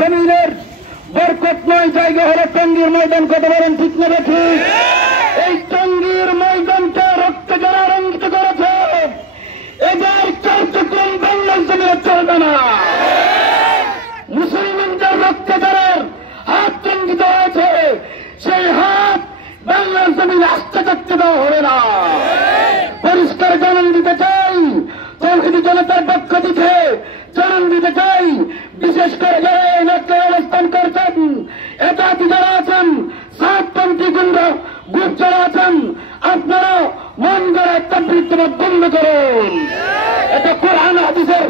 জমিনের বরকতময় জায়গা হলো টঙ্গীর ময়দান। কথা বলেন ঠিক না ঠিক? এই টঙ্গীর ময়দানকে রক্ত যারা রঞ্জিত করেছে এদের কার্যক্রম বাংলার জমিনে চলবে না। মুসলমানদের রক্তে যারা হাত রঞ্জিত হয়েছে সেই হাত বাংলার জমিনে আস্থা থাকতে দেওয়া হবে না। পরিষ্কার জানান দিতে চাই, তৌহিদি জনতার পক্ষ থেকে জানান দিতে চাই, বিশেষ করে যারা এই এলাকায় অবস্থান করছেন, এটাতে যারা আছেন, সাতপন্থী গুন্ডা গ্রুপ যারা আছেন, আপনারা মন গড়া তাবলীগ বন্ধ করুন। এটা কোরআন হাদিসের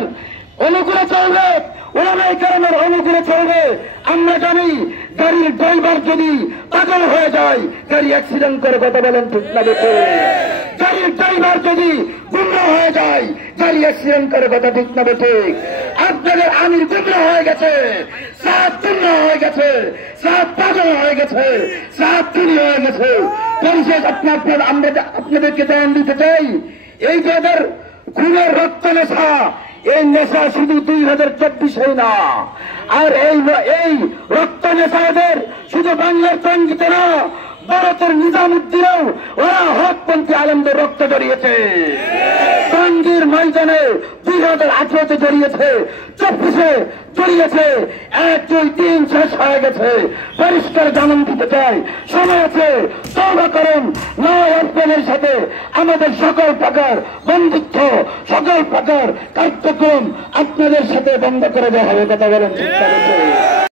অনুকূলে চলবে, ওলামায়ে কেরামের অনুকূলে চলবে। আমরা জানি গাড়ির ড্রাইভার যদি পাগল হয়ে যায় গাড়ি অ্যাক্সিডেন্ট করে। কথা বলেন ঠিক না বেশি? গাড়ির ড্রাইভার যদি গুমরা হয়ে যায় গাড়ি অ্যাক্সিডেন্ট করে। কথা ঠিক না বেশি? আপনাদের আমির গুমরা হয়ে গেছে, সাত গুমরা হয়ে গেছে, সাত পাগল হয়ে গেছে, সাত তিনি হয়ে গেছে। পরিশেষ আমরা আপনাদেরকে জানান দিতে চাই, এই যাদের খুনের রক্ত নেশা, এই নেশা শুধু 2024 না, আর এই রক্ত নেশাদের শুধু বাংলার টঙ্গীতে না, ভারতের নিজামুদ্দিনেও ওরা হকপন্থী আলেমদের রক্ত জড়িয়েছে। টঙ্গীর ময়দানে 2018-তে জড়িয়েছে, 24-এ জড়িয়েছে, 1, 2, 3 শেষ হয়ে গেছে। পরিষ্কার জানান দিতে চাই, সময় আছে, তওবা করুন। নয় এপ্রিলের সাথে আমাদের সকল প্রকার বন্ধুত্ব, সকল প্রকার কার্যক্রম আপনাদের সাথে বন্ধ করে দেওয়া হবে। কথা বলেন ঠিক আছে?